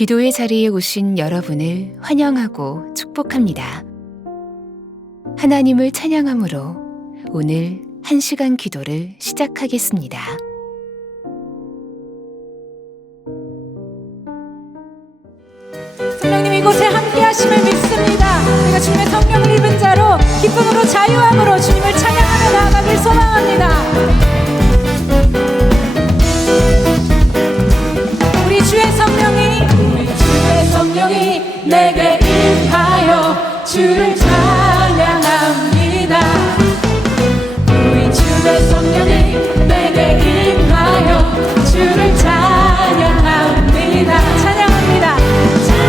기도의 자리에 오신 여러분을 환영하고 축복합니다. 하나님을 찬양함으로 오늘 1시간 기도를 시작하겠습니다. 성령님 이곳에 함께 하심을 믿습니다. 우리가 주님의 성령을 입은 자로 기쁨으로 자유함으로 주님을 찬양하며 나아가길 소망합니다. 우리 주의 성령이 내게 임하여 주를 찬양합니다. 우리 주의 성령이 내게 임하여 주를 찬양합니다. 찬양합니다. 주를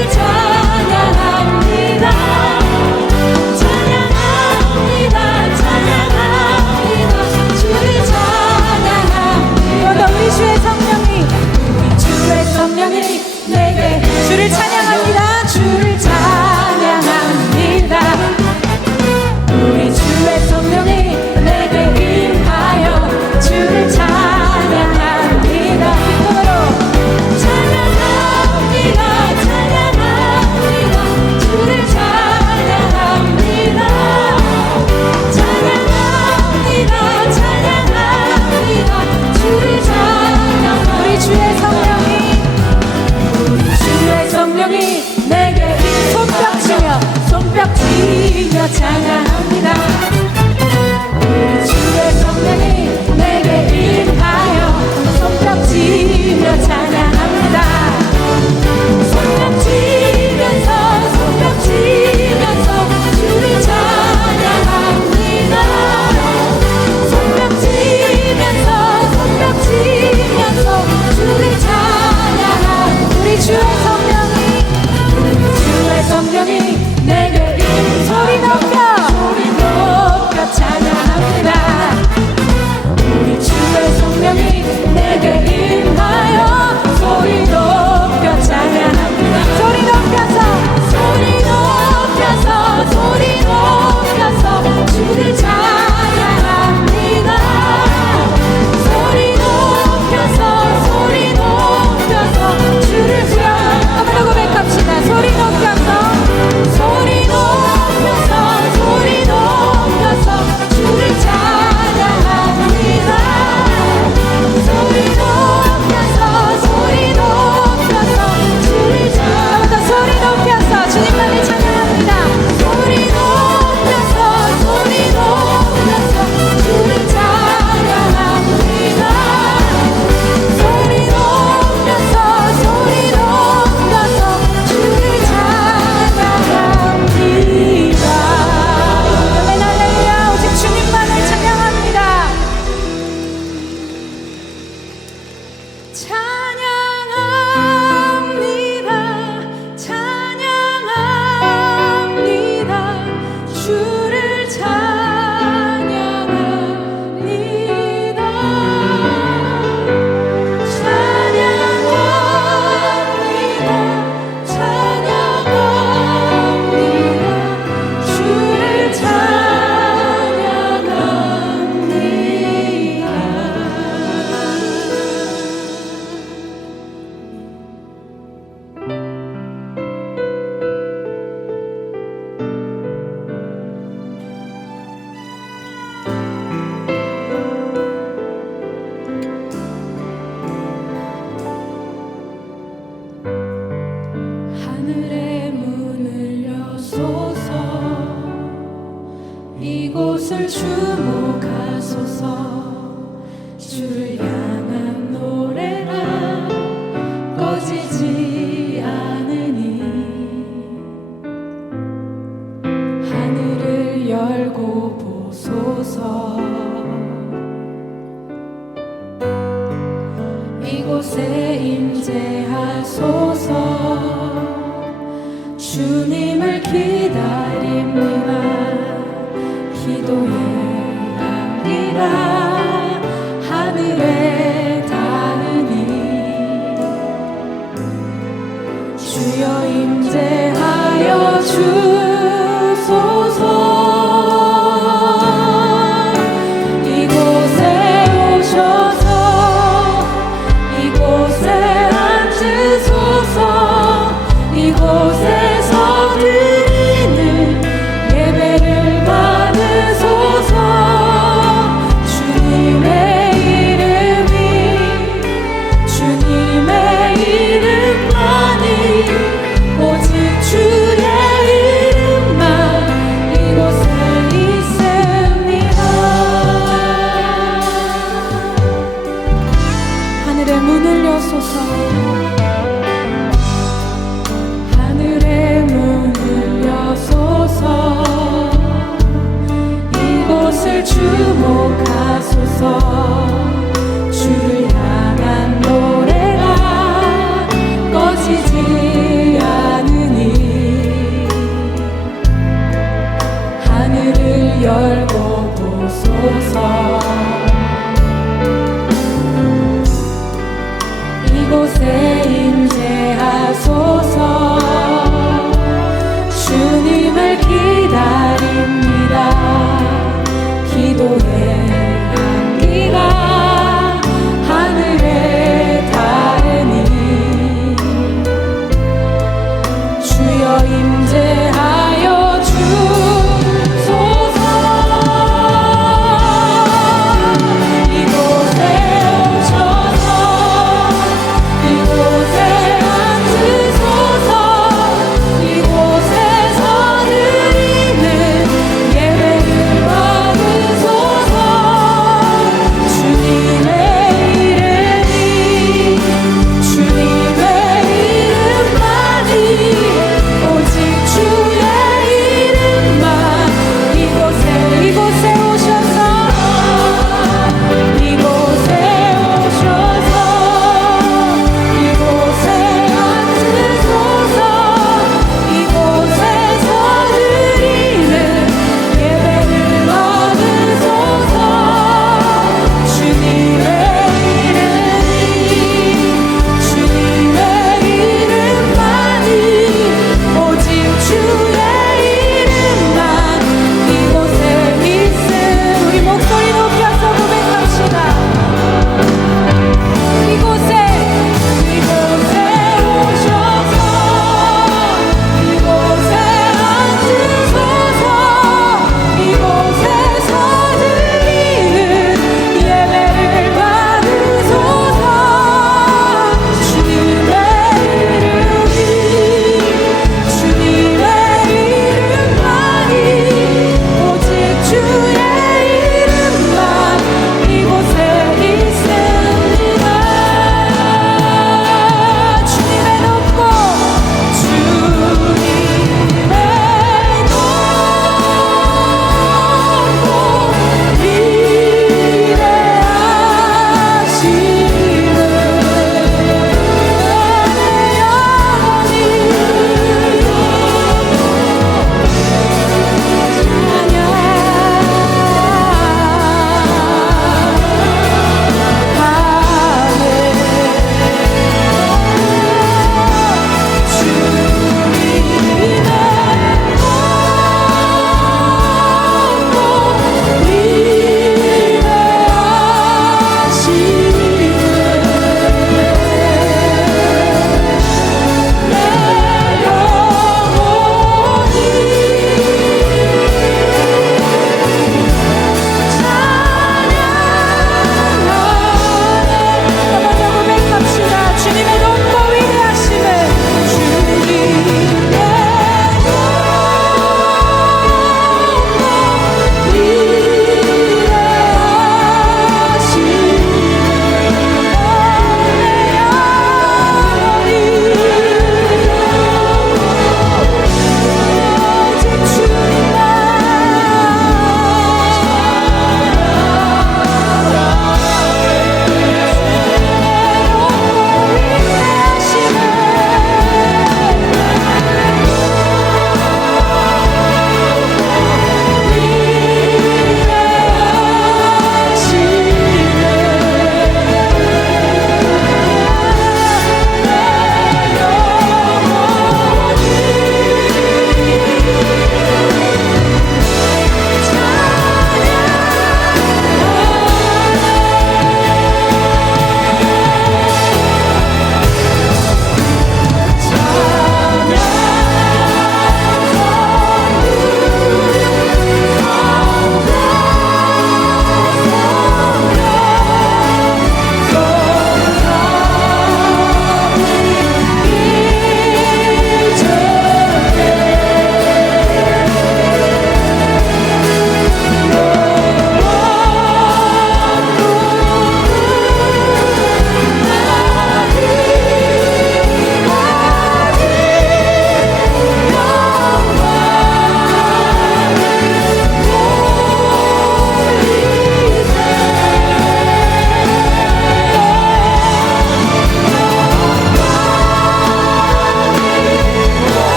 찬양합니다. 주를 찬양합니다. 우리 주의 성령이 내게 주를 찬양합니다. 주를 찬양합니다. 우리 주의 성령이 내게 임하여 주를 찬양합니다. 기쁨으로 찬양합니다. 주를 찬양합니다. 주를 찬양합니다. 우리 주의 성령이 내게 손뼉치며 찬양합니다. 우리 주의 성령이 내게 임하여 손뼉치며 찬양합니다. 손뼉치면서 주를 찬양합니다. 손뼉치면서 주를 찬양합니다. 우리 주의 성령이 내게 소리 높여 찬양합니다. 우리 주의 성령이 내게 임하여 소리 높여 찬양합니다. 소리 높여서 주를 찬양합니다. 소리 높여서 주를 한번 고백합시다. 소리 높여서 주를 찬양합니다. 소리 높여서 주를 찬양합니다. 소리 높여서 주님만을 찬양합니다. 소리 높여서 주를 찬양합니다. 소리 높여서 주를 찬양합니다. 할렐루야. 오직 주님만을 찬양합니다. 찬양합니다. 주를 찬양합니다. 주를 하늘의 문을 여소서. 이곳을 주목하소서. 주를 향한 노래가 꺼지지 않으니 하늘을 열고 보소서. 이곳에 임재하소서. 주님을 기다립니다. 기도의 향기가 하늘에 닿으니 주여 임재하여 주소서. 이곳에 오셔서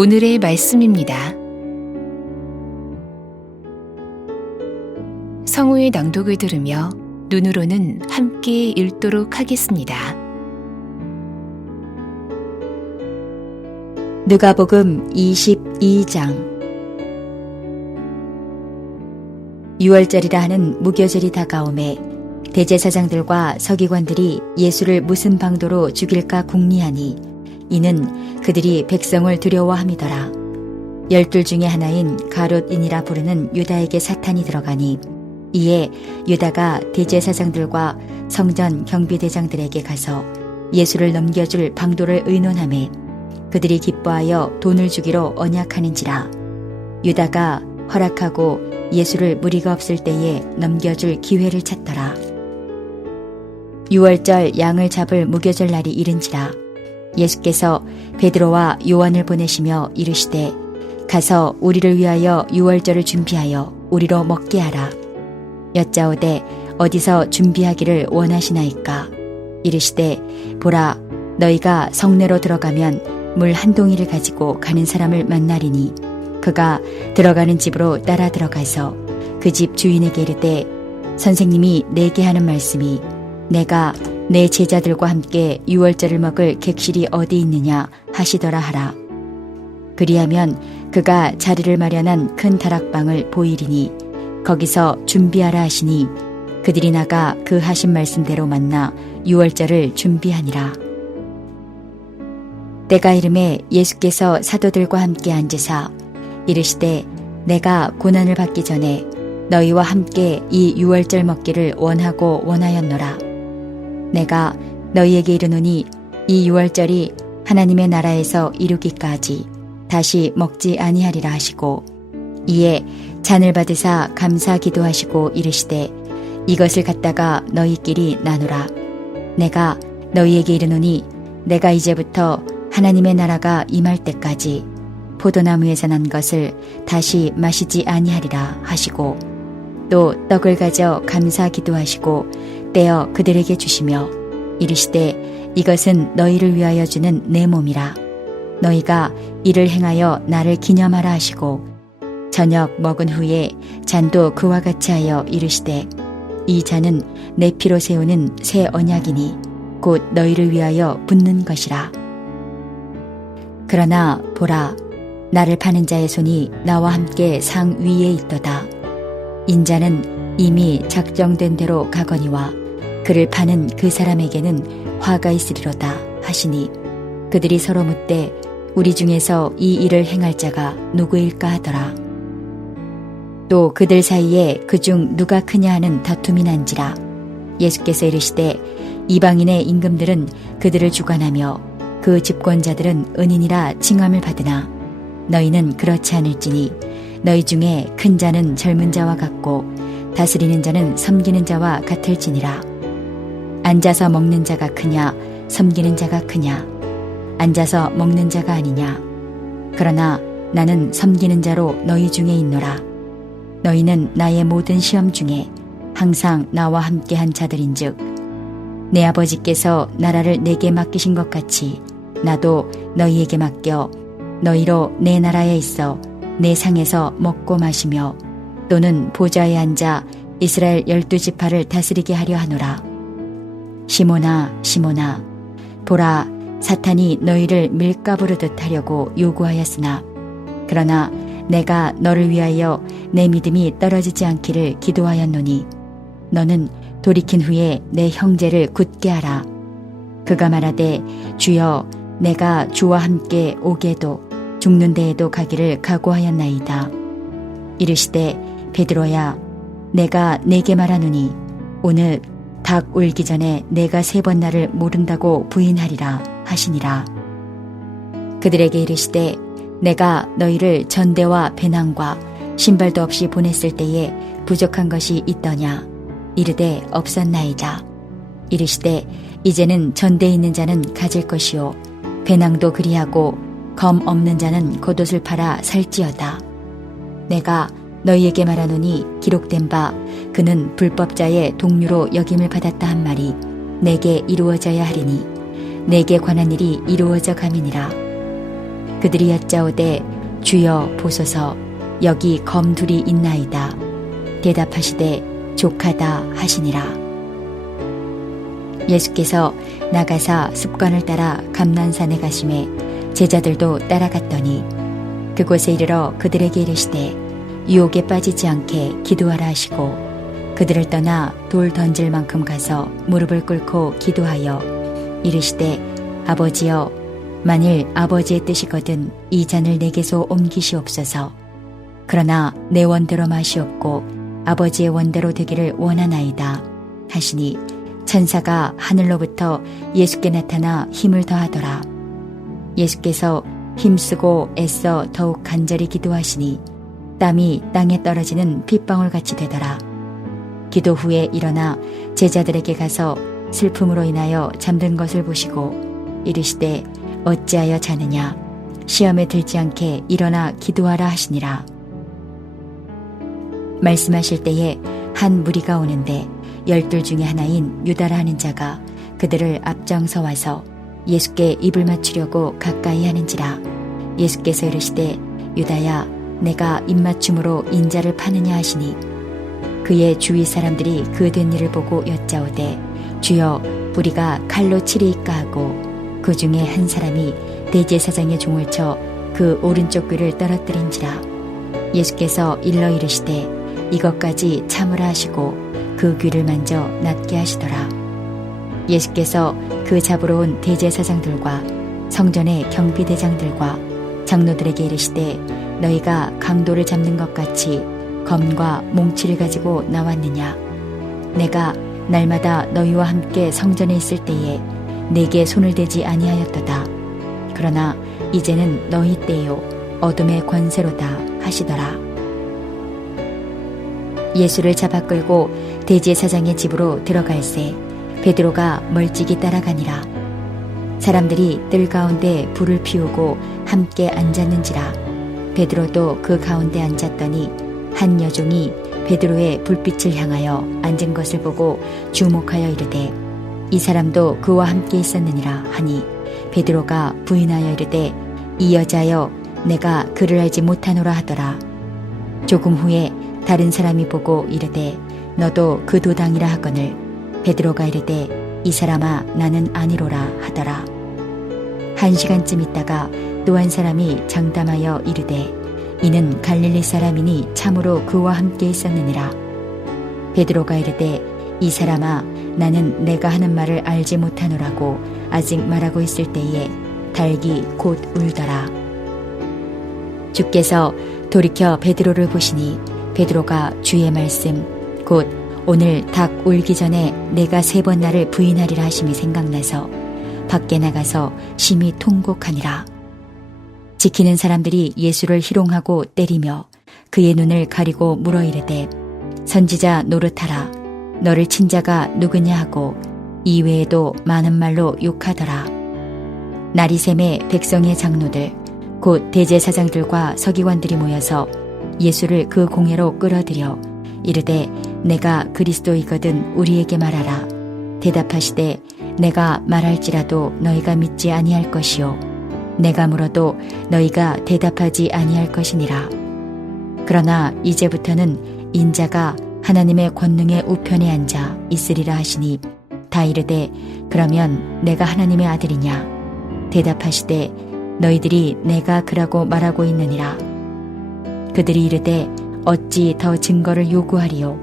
오늘의 말씀입니다. 성우의 낭독을 들으며 눈으로는 함께 읽도록 하겠습니다. 누가복음 22장. 유월절이라 하는 무교절이 다가오매 대제사장들과 서기관들이 예수를 무슨 방도로 죽일까 궁리하니 이는 그들이 백성을 두려워함이더라. 12 중에 하나인 가롯인이라 부르는 유다에게 사탄이 들어가니 이에 유다가 대제사장들과 성전 경비대장들에게 가서 예수를 넘겨줄 방도를 의논하매 그들이 기뻐하여 돈을 주기로 언약하는지라. 유다가 허락하고 예수를 무리가 없을 때에 넘겨줄 기회를 찾더라. 유월절 양을 잡을 무교절 날이 이른지라. 예수께서 베드로와 요한을 보내시며 이르시되 가서 우리를 위하여 유월절을 준비하여 우리로 먹게 하라. 여짜오되 어디서 준비하기를 원하시나이까. 이르시되 보라 너희가 성내로 들어가면 물 한 동이를 가지고 가는 사람을 만나리니 그가 들어가는 집으로 따라 들어가서 그 집 주인에게 이르되 선생님이 내게 하는 말씀이 내가 내 제자들과 함께 유월절을 먹을 객실이 어디 있느냐 하시더라 하라. 그리하면 그가 자리를 마련한 큰 다락방을 보이리니 거기서 준비하라 하시니 그들이 나가 그 하신 말씀대로 만나 유월절을 준비하니라. 때가 이름에 예수께서 사도들과 함께 앉으사 이르시되 내가 고난을 받기 전에 너희와 함께 이 유월절 먹기를 원하고 원하였노라. 내가 너희에게 이르노니 이 유월절이 하나님의 나라에서 이루기까지 다시 먹지 아니하리라 하시고 이에 잔을 받으사 감사 기도하시고 이르시되 이것을 갖다가 너희끼리 나누라. 내가 너희에게 이르노니 내가 이제부터 하나님의 나라가 임할 때까지 포도나무에서 난 것을 다시 마시지 아니하리라 하시고 또 떡을 가져 감사 기도하시고 떼어 그들에게 주시며 이르시되 이것은 너희를 위하여 주는 내 몸이라. 너희가 이를 행하여 나를 기념하라 하시고 저녁 먹은 후에 잔도 그와 같이 하여 이르시되 이 잔은 내 피로 세우는 새 언약이니 곧 너희를 위하여 붓는 것이라. 그러나 보라 나를 파는 자의 손이 나와 함께 상 위에 있도다. 인자는 이미 작정된 대로 가거니와 그를 파는 그 사람에게는 화가 있으리로다 하시니 그들이 서로 묻되 우리 중에서 이 일을 행할 자가 누구일까 하더라. 또 그들 사이에 그중 누가 크냐 하는 다툼이 난지라. 예수께서 이르시되 이방인의 임금들은 그들을 주관하며 그 집권자들은 은인이라 칭함을 받으나 너희는 그렇지 않을지니 너희 중에 큰 자는 젊은 자와 같고 다스리는 자는 섬기는 자와 같을지니라. 앉아서 먹는 자가 크냐 섬기는 자가 크냐. 앉아서 먹는 자가 아니냐. 그러나 나는 섬기는 자로 너희 중에 있노라. 너희는 나의 모든 시험 중에 항상 나와 함께한 자들인즉 내 아버지께서 나라를 내게 맡기신 것 같이 나도 너희에게 맡겨 너희로 내 나라에 있어 내 상에서 먹고 마시며 또는 보좌에 앉아 이스라엘 12지파를 다스리게 하려 하노라. 시몬아 시몬아 보라 사탄이 너희를 밀가부르듯 하려고 요구하였으나 그러나 내가 너를 위하여 내 믿음이 떨어지지 않기를 기도하였노니 너는 돌이킨 후에 내 형제를 굳게 하라. 그가 말하되 주여 내가 주와 함께 오게도 죽는 데에도 가기를 각오하였나이다. 이르시되 베드로야 내가 네게 말하노니 오늘 닭 울기 전에 내가 3번 나를 모른다고 부인하리라 하시니라. 그들에게 이르시되 내가 너희를 전대와 배낭과 신발도 없이 보냈을 때에 부족한 것이 있더냐. 이르되 없었나이다. 이르시되 이제는 전대에 있는 자는 가질 것이요 배낭도 그리하고 검 없는 자는 겉옷을 팔아 살지어다. 내가 너희에게 말하노니 기록된 바 그는 불법자의 동류로 여김을 받았다 한 말이 내게 이루어져야 하리니 내게 관한 일이 이루어져 가미니라. 그들이 여짜오되 주여 보소서 여기 검 둘이 있나이다. 대답하시되 족하다 하시니라. 예수께서 나가사 습관을 따라 감난산에 가심에 제자들도 따라갔더니 그곳에 이르러 그들에게 이르시되 유혹에 빠지지 않게 기도하라 하시고 그들을 떠나 돌 던질 만큼 가서 무릎을 꿇고 기도하여 이르시되 아버지여 만일 아버지의 뜻이거든 이 잔을 내게서 옮기시옵소서. 그러나 내 원대로 마시옵고 아버지의 원대로 되기를 원하나이다 하시니 천사가 하늘로부터 예수께 나타나 힘을 더하더라. 예수께서 힘쓰고 애써 더욱 간절히 기도하시니 땀이 땅에 떨어지는 핏방울같이 되더라. 기도 후에 일어나 제자들에게 가서 슬픔으로 인하여 잠든 것을 보시고 이르시되 어찌하여 자느냐 시험에 들지 않게 일어나 기도하라 하시니라. 말씀하실 때에 한 무리가 오는데 12 중에 하나인 유다라 하는 자가 그들을 앞장서 와서 예수께 입을 맞추려고 가까이 하는지라. 예수께서 이르시되 유다야 내가 입맞춤으로 인자를 파느냐 하시니 그의 주위 사람들이 그 된 일을 보고 여짜오되 주여 우리가 칼로 치리이까 하고 그 중에 한 사람이 대제사장의 종을 쳐 그 오른쪽 귀를 떨어뜨린지라. 예수께서 일러 이르시되 이것까지 참으라 하시고 그 귀를 만져 낫게 하시더라. 예수께서 그 잡으러 온 대제사장들과 성전의 경비대장들과 장로들에게 이르시되 너희가 강도를 잡는 것 같이 검과 몽치를 가지고 나왔느냐. 내가 날마다 너희와 함께 성전에 있을 때에 내게 손을 대지 아니하였도다. 그러나 이제는 너희 때요 어둠의 권세로다 하시더라. 예수를 잡아 끌고 대제사장의 집으로 들어갈새 베드로가 멀찍이 따라가니라. 사람들이 뜰 가운데 불을 피우고 함께 앉았는지라. 베드로도 그 가운데 앉았더니 한 여종이 베드로의 불빛을 향하여 앉은 것을 보고 주목하여 이르되 이 사람도 그와 함께 있었느니라 하니 베드로가 부인하여 이르되 이 여자여 내가 그를 알지 못하노라 하더라. 조금 후에 다른 사람이 보고 이르되 너도 그 도당이라 하거늘 베드로가 이르되 이 사람아 나는 아니로라 하더라. 1시간쯤 있다가 또 한 사람이 장담하여 이르되 이는 갈릴리 사람이니 참으로 그와 함께 있었느니라. 베드로가 이르되 이 사람아 나는 내가 하는 말을 알지 못하노라고 아직 말하고 있을 때에 닭이 곧 울더라. 주께서 돌이켜 베드로를 보시니 베드로가 주의 말씀 곧 오늘 닭 울기 전에 내가 3번 나를 부인하리라 하심이 생각나서 밖에 나가서 심히 통곡하니라. 지키는 사람들이 예수를 희롱하고 때리며 그의 눈을 가리고 물어 이르되 선지자 노릇하라. 너를 친 자가 누구냐 하고 이외에도 많은 말로 욕하더라. 나리샘의 백성의 장로들 곧 대제사장들과 서기관들이 모여서 예수를 그 공회로 끌어들여 이르되 내가 그리스도이거든 우리에게 말하라. 대답하시되 내가 말할지라도 너희가 믿지 아니할 것이요 내가 물어도 너희가 대답하지 아니할 것이니라. 그러나 이제부터는 인자가 하나님의 권능의 우편에 앉아 있으리라 하시니 다 이르되 그러면 내가 하나님의 아들이냐. 대답하시되 너희들이 내가 그라고 말하고 있느니라. 그들이 이르되 어찌 더 증거를 요구하리요.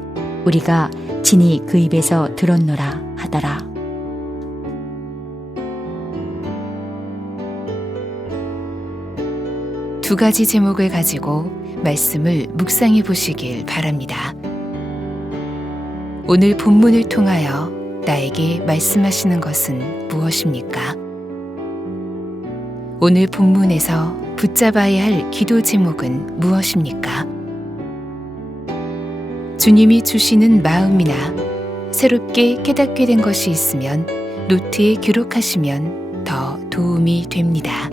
우리가 친히 그 입에서 들었노라 하더라. 두 가지 제목을 가지고 말씀을 묵상해 보시길 바랍니다. 오늘 본문을 통하여 나에게 말씀하시는 것은 무엇입니까? 오늘 본문에서 붙잡아야 할 기도 제목은 무엇입니까? 주님이 주시는 마음이나 새롭게 깨닫게 된 것이 있으면 노트에 기록하시면 더 도움이 됩니다.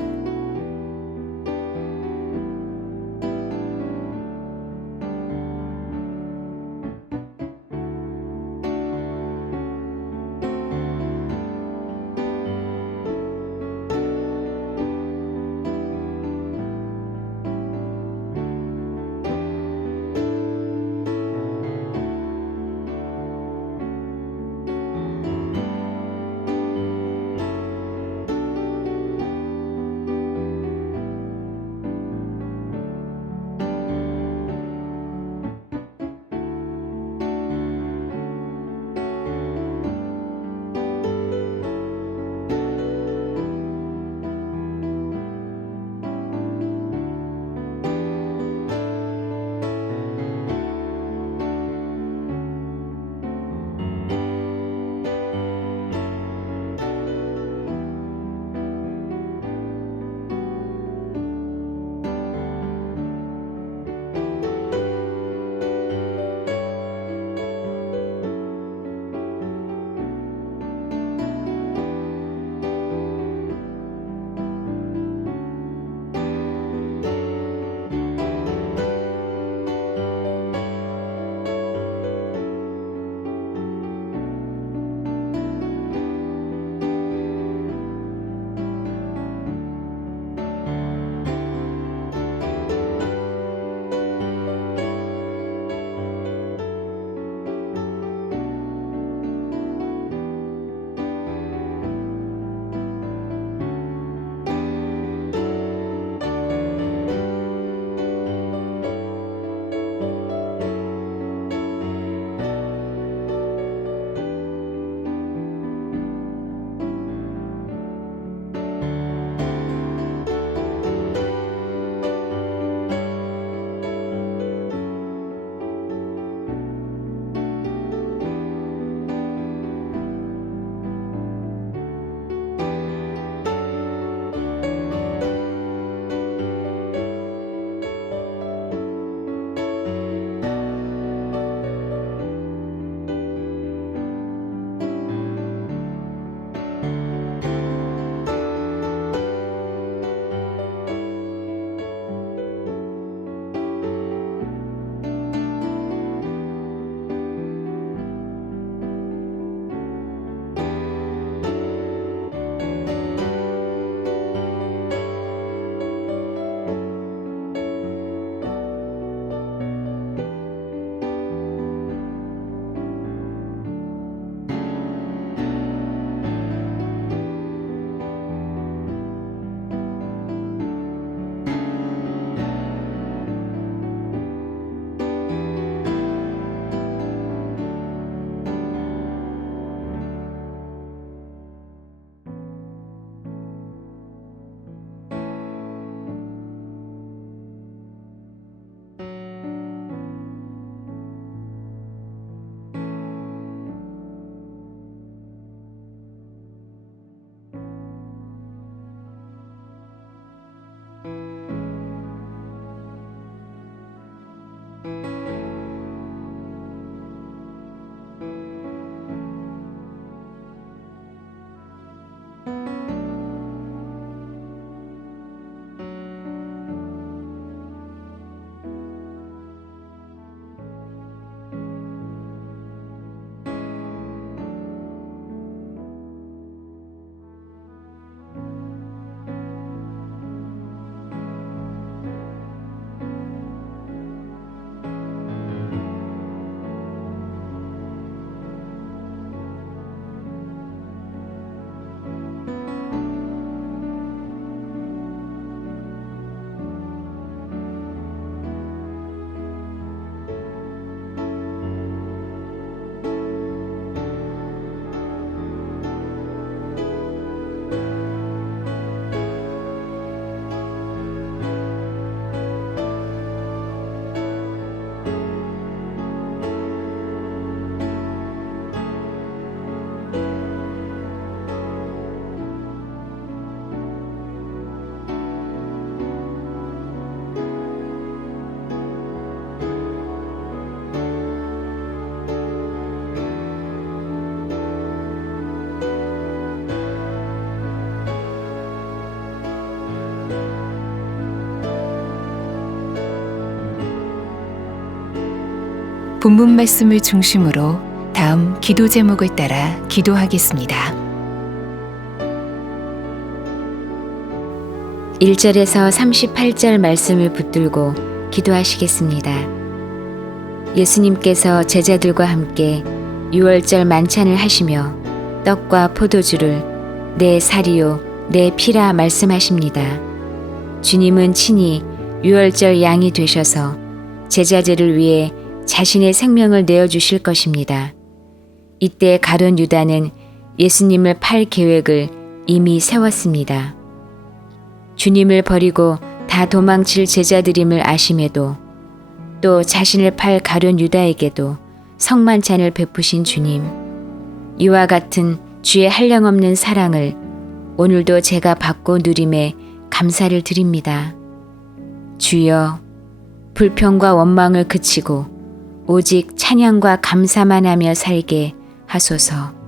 본문 말씀을 중심으로 다음 기도 제목을 따라 기도하겠습니다. 1절에서 38절 말씀을 붙들고 기도하시겠습니다. 예수님께서 제자들과 함께 유월절 만찬을 하시며 떡과 포도주를 내 살이요 내 피라 말씀하십니다. 주님은 친히 유월절 양이 되셔서 제자들을 위해 자신의 생명을 내어주실 것입니다. 이때 가룟 유다는 예수님을 팔 계획을 이미 세웠습니다. 주님을 버리고 다 도망칠 제자들임을 아심에도 또 자신을 팔 가룟 유다에게도 성만찬을 베푸신 주님, 이와 같은 주의 한량없는 사랑을 오늘도 제가 받고 누림에 감사를 드립니다. 주여, 불평과 원망을 그치고 오직 찬양과 감사만 하며 살게 하소서.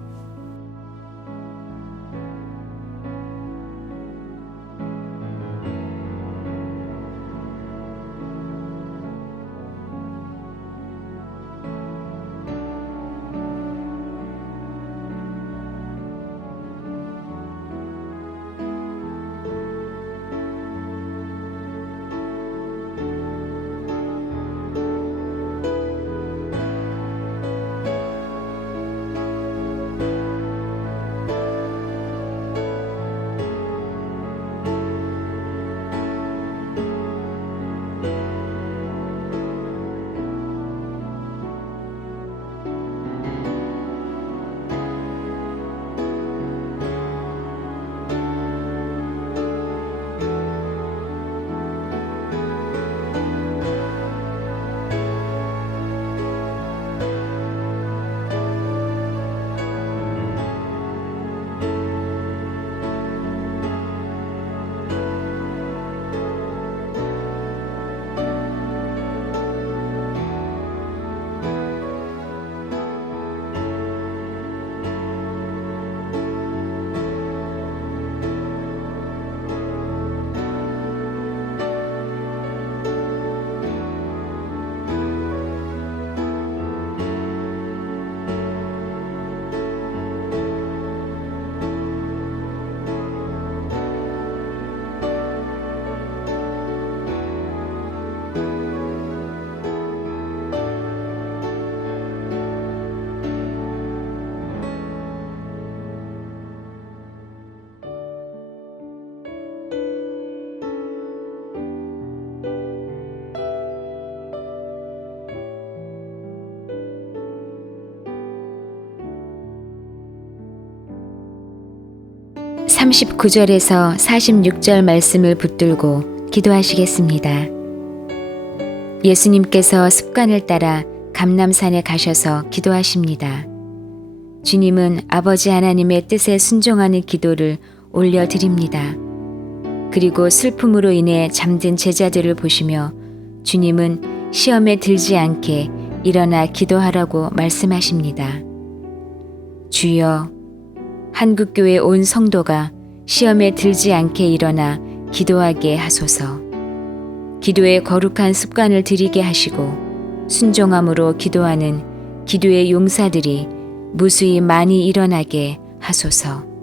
삼십구 절에서 46절 말씀을 붙들고 기도하시겠습니다. 예수님께서 습관을 따라 감람산에 가셔서 기도하십니다. 주님은 아버지 하나님의 뜻에 순종하는 기도를 올려드립니다. 그리고 슬픔으로 인해 잠든 제자들을 보시며 주님은 시험에 들지 않게 일어나 기도하라고 말씀하십니다. 주여, 한국교회 온 성도가 시험에 들지 않게 일어나 기도하게 하소서. 기도의 거룩한 습관을 들이게 하시고 순종함으로 기도하는 기도의 용사들이 무수히 많이 일어나게 하소서.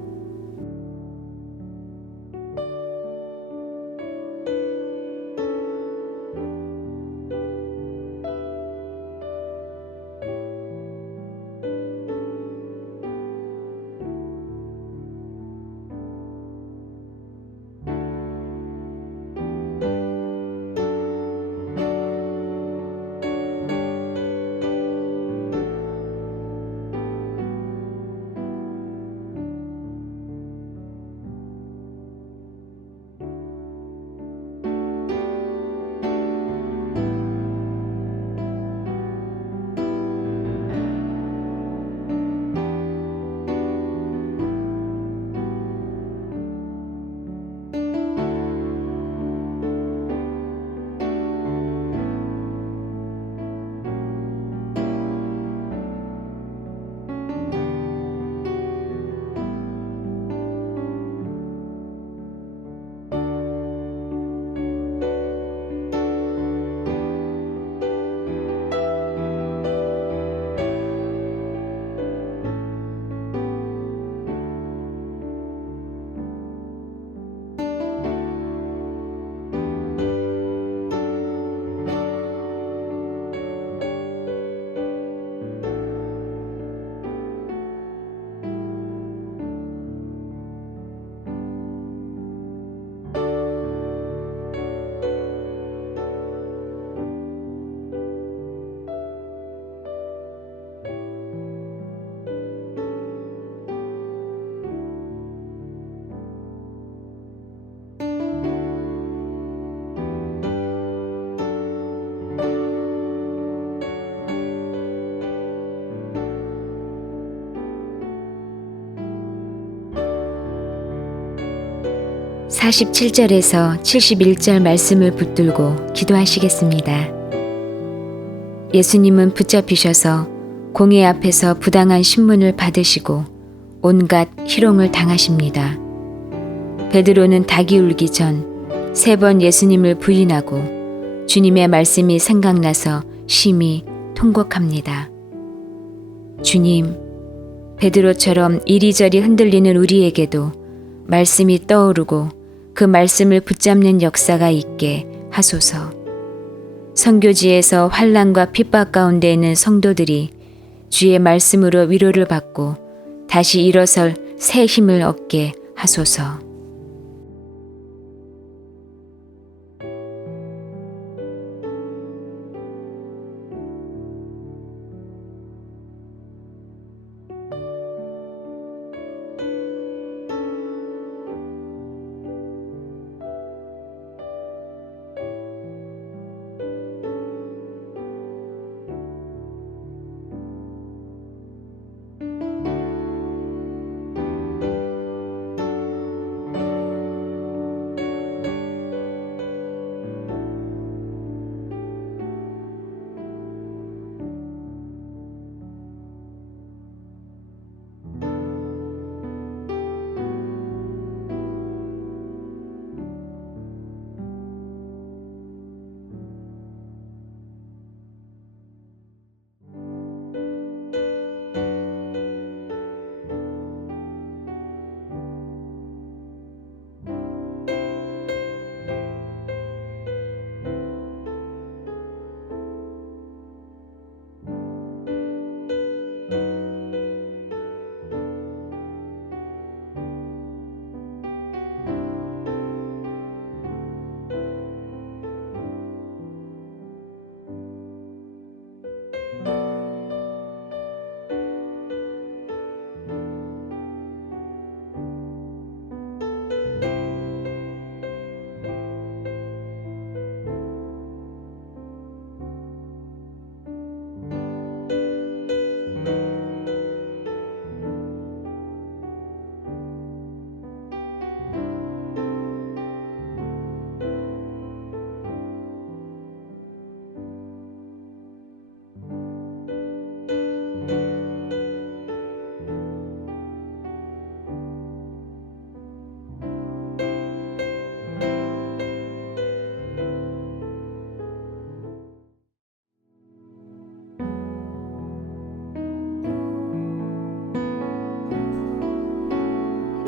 47절에서 71절 말씀을 붙들고 기도하시겠습니다. 예수님은 붙잡히셔서 공회 앞에서 부당한 신문을 받으시고 온갖 희롱을 당하십니다. 베드로는 닭이 울기 전 3번 예수님을 부인하고 주님의 말씀이 생각나서 심히 통곡합니다. 주님, 베드로처럼 이리저리 흔들리는 우리에게도 말씀이 떠오르고 그 말씀을 붙잡는 역사가 있게 하소서. 선교지에서 환난과 핍박 가운데 있는 성도들이 주의 말씀으로 위로를 받고 다시 일어설 새 힘을 얻게 하소서.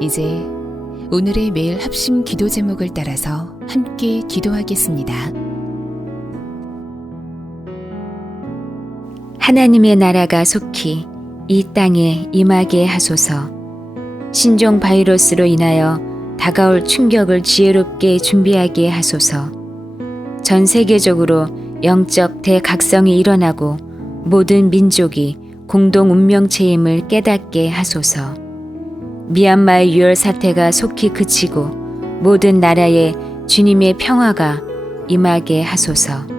이제 오늘의 매일 합심 기도 제목을 따라서 함께 기도하겠습니다. 하나님의 나라가 속히 이 땅에 임하게 하소서. 신종 바이러스로 인하여 다가올 충격을 지혜롭게 준비하게 하소서. 전 세계적으로 영적 대각성이 일어나고 모든 민족이 공동 운명체임을 깨닫게 하소서. 미얀마의 유혈 사태가 속히 그치고 모든 나라에 주님의 평화가 임하게 하소서.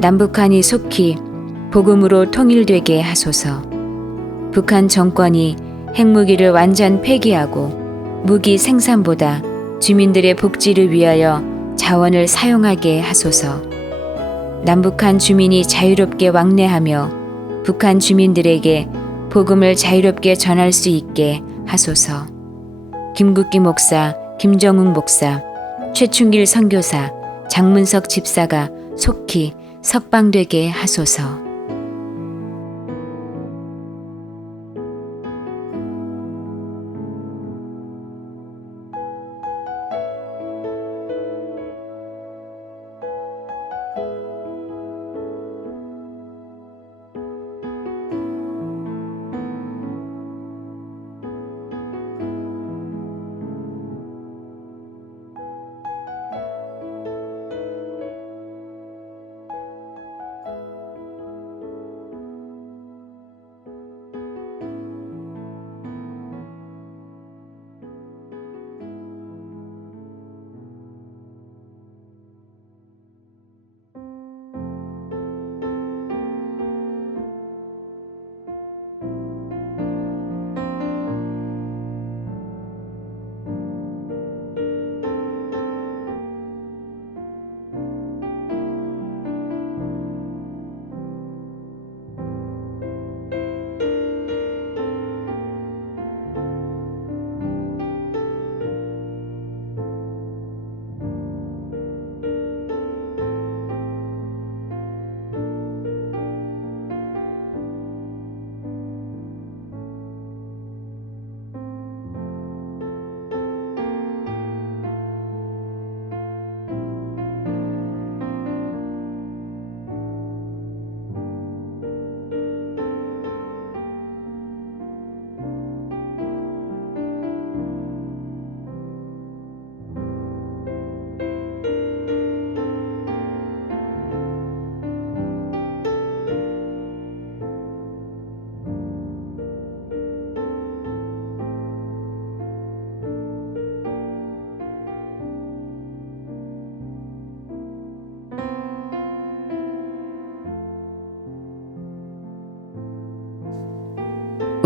남북한이 속히 복음으로 통일되게 하소서. 북한 정권이 핵무기를 완전 폐기하고 무기 생산보다 주민들의 복지를 위하여 자원을 사용하게 하소서. 남북한 주민이 자유롭게 왕래하며 북한 주민들에게 복음을 자유롭게 전할 수 있게 하소서. 김국기 목사, 김정웅 목사, 최충길 선교사, 장문석 집사가 속히 석방되게 하소서.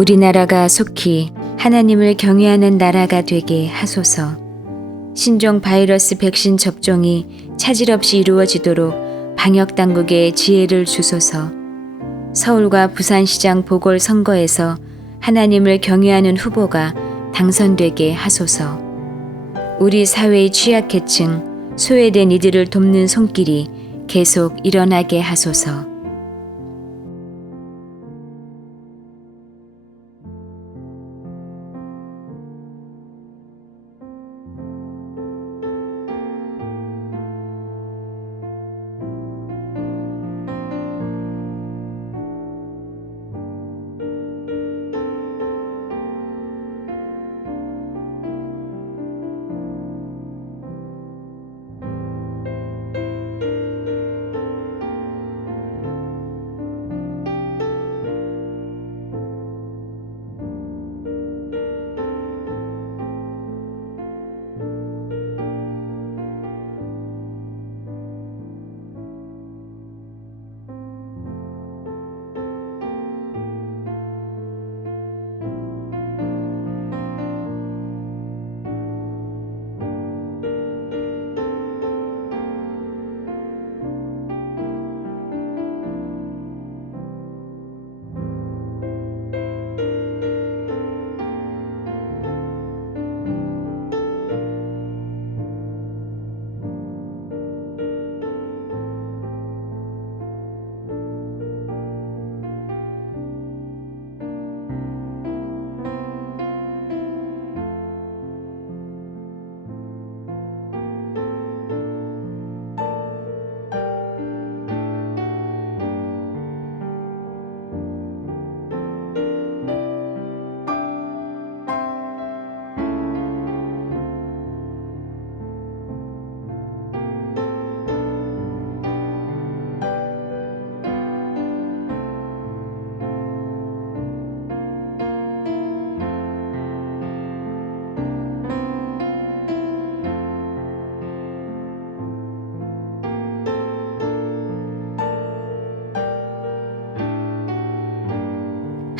우리나라가 속히 하나님을 경외하는 나라가 되게 하소서. 신종 바이러스 백신 접종이 차질 없이 이루어지도록 방역 당국에 지혜를 주소서. 서울과 부산시장 보궐선거에서 하나님을 경외하는 후보가 당선되게 하소서. 우리 사회의 취약계층, 소외된 이들을 돕는 손길이 계속 일어나게 하소서.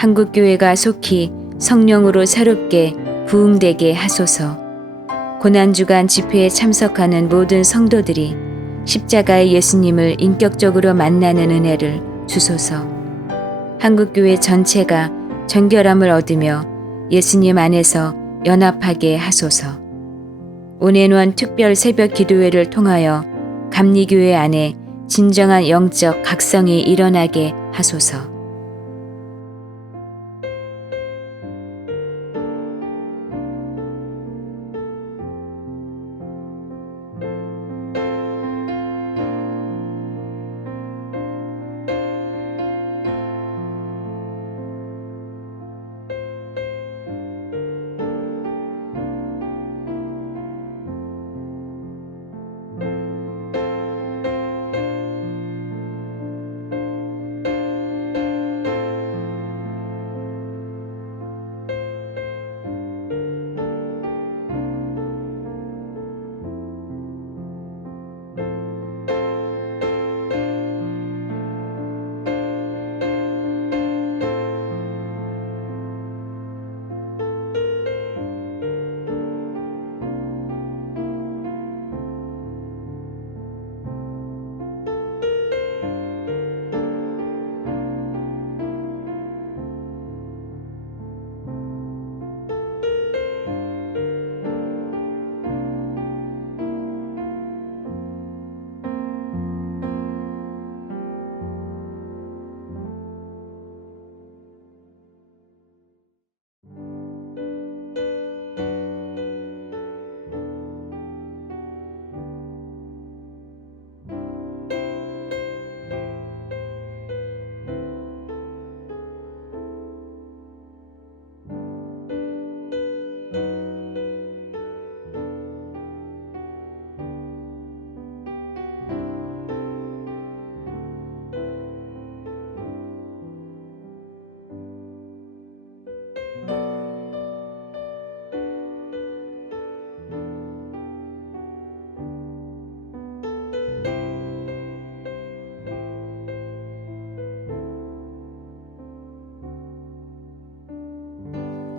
한국교회가 속히 성령으로 새롭게 부흥되게 하소서. 고난주간 집회에 참석하는 모든 성도들이 십자가의 예수님을 인격적으로 만나는 은혜를 주소서. 한국교회 전체가 정결함을 얻으며 예수님 안에서 연합하게 하소서. 온앤원 특별 새벽 기도회를 통하여 감리교회 안에 진정한 영적 각성이 일어나게 하소서.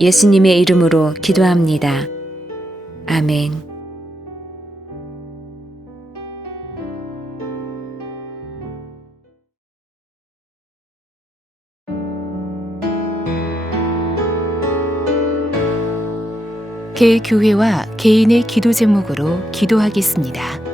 예수님의 이름으로 기도합니다. 아멘. 개교회와 개인의 기도 제목으로 기도하겠습니다.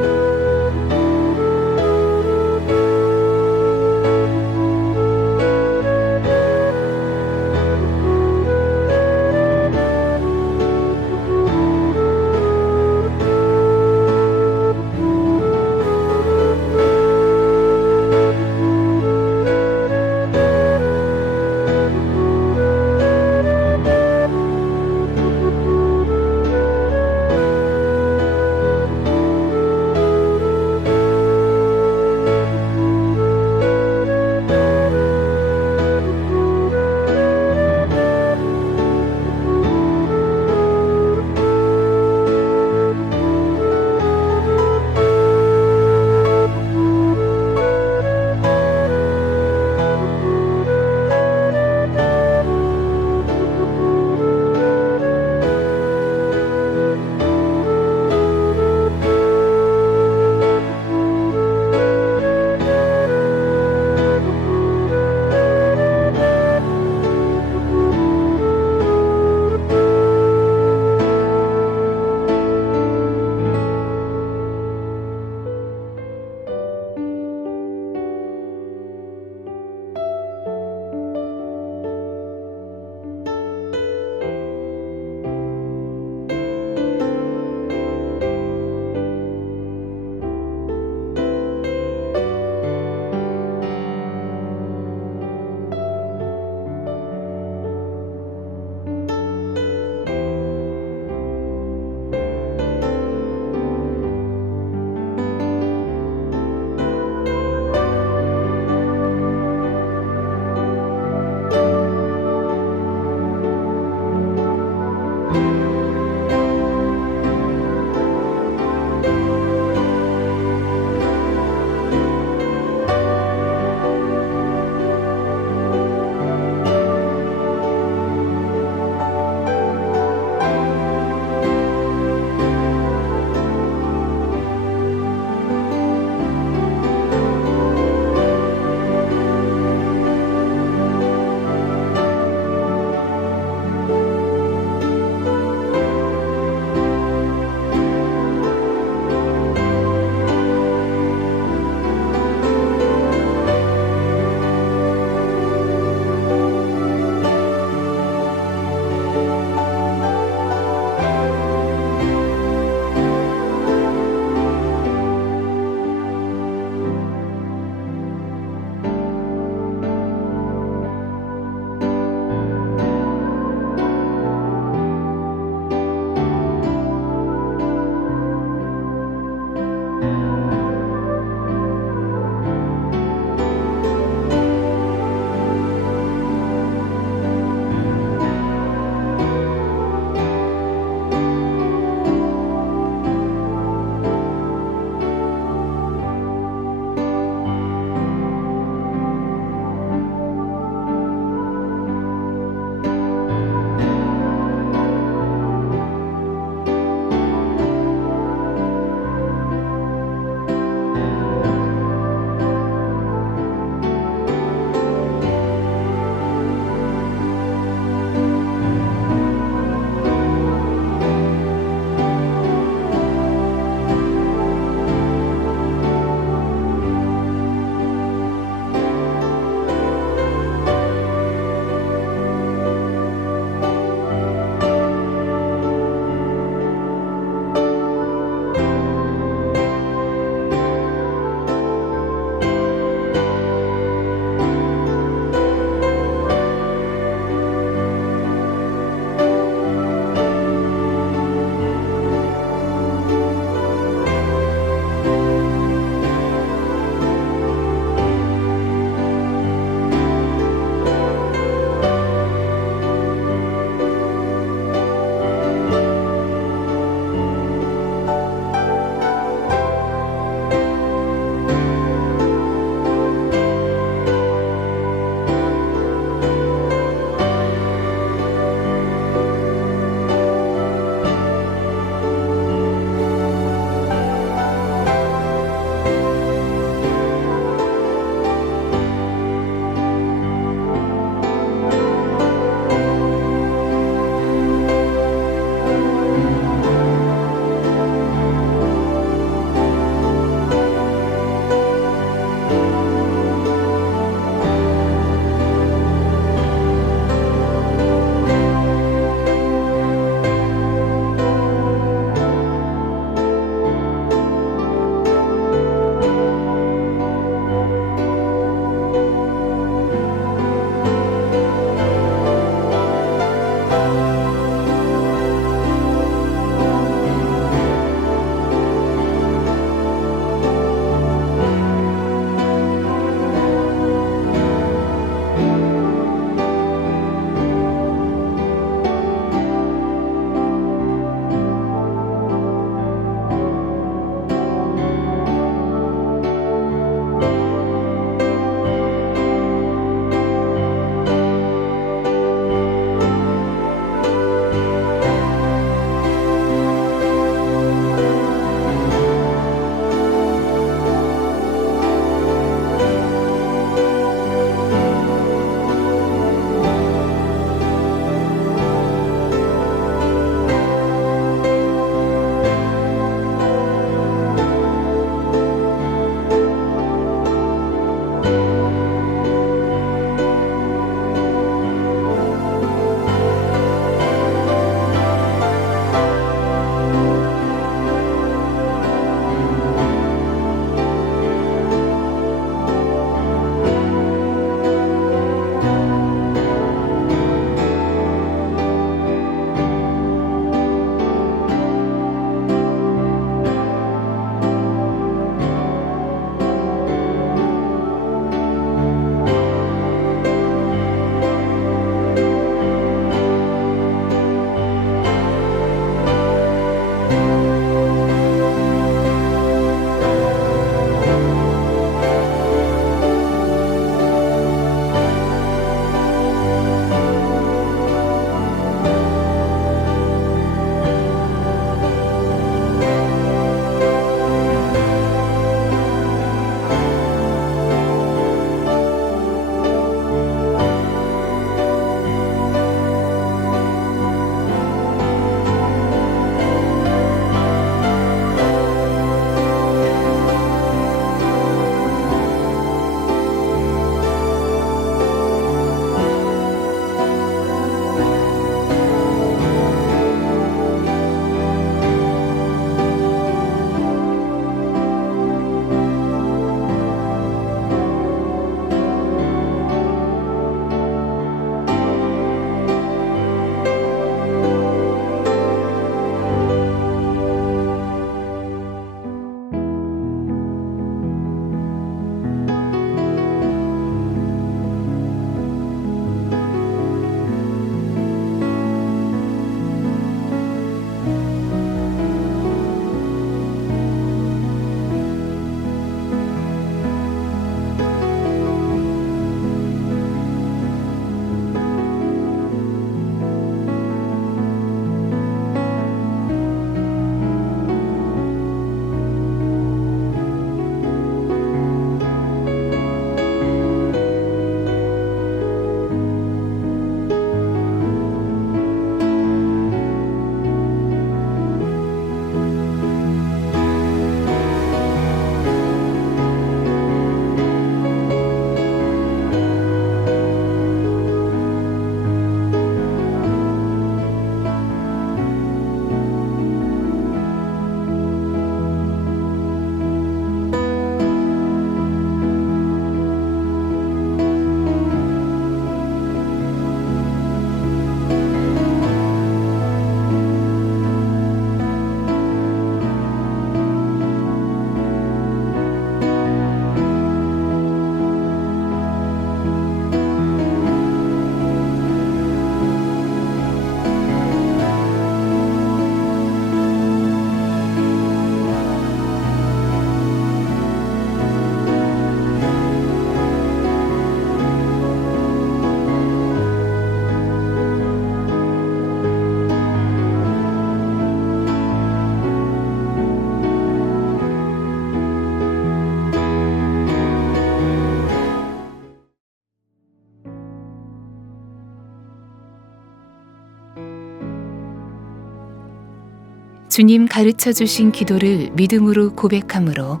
주님 가르쳐 주신 기도를 믿음으로 고백함으로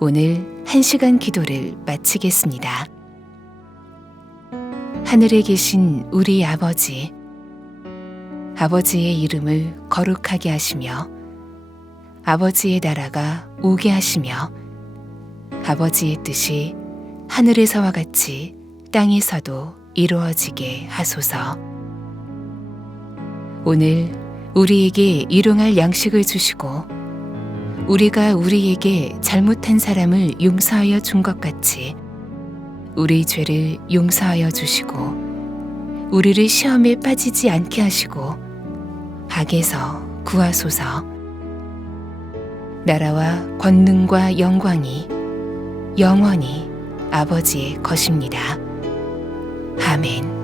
오늘 1시간 기도를 마치겠습니다. 하늘에 계신 우리 아버지, 아버지의 이름을 거룩하게 하시며 아버지의 나라가 오게 하시며 아버지의 뜻이 하늘에서와 같이 땅에서도 이루어지게 하소서. 오늘 우리에게 일용할 양식을 주시고 우리가 우리에게 잘못한 사람을 용서하여 준 것 같이 우리 죄를 용서하여 주시고 우리를 시험에 빠지지 않게 하시고 악에서 구하소서. 나라와 권능과 영광이 영원히 아버지의 것입니다. 아멘.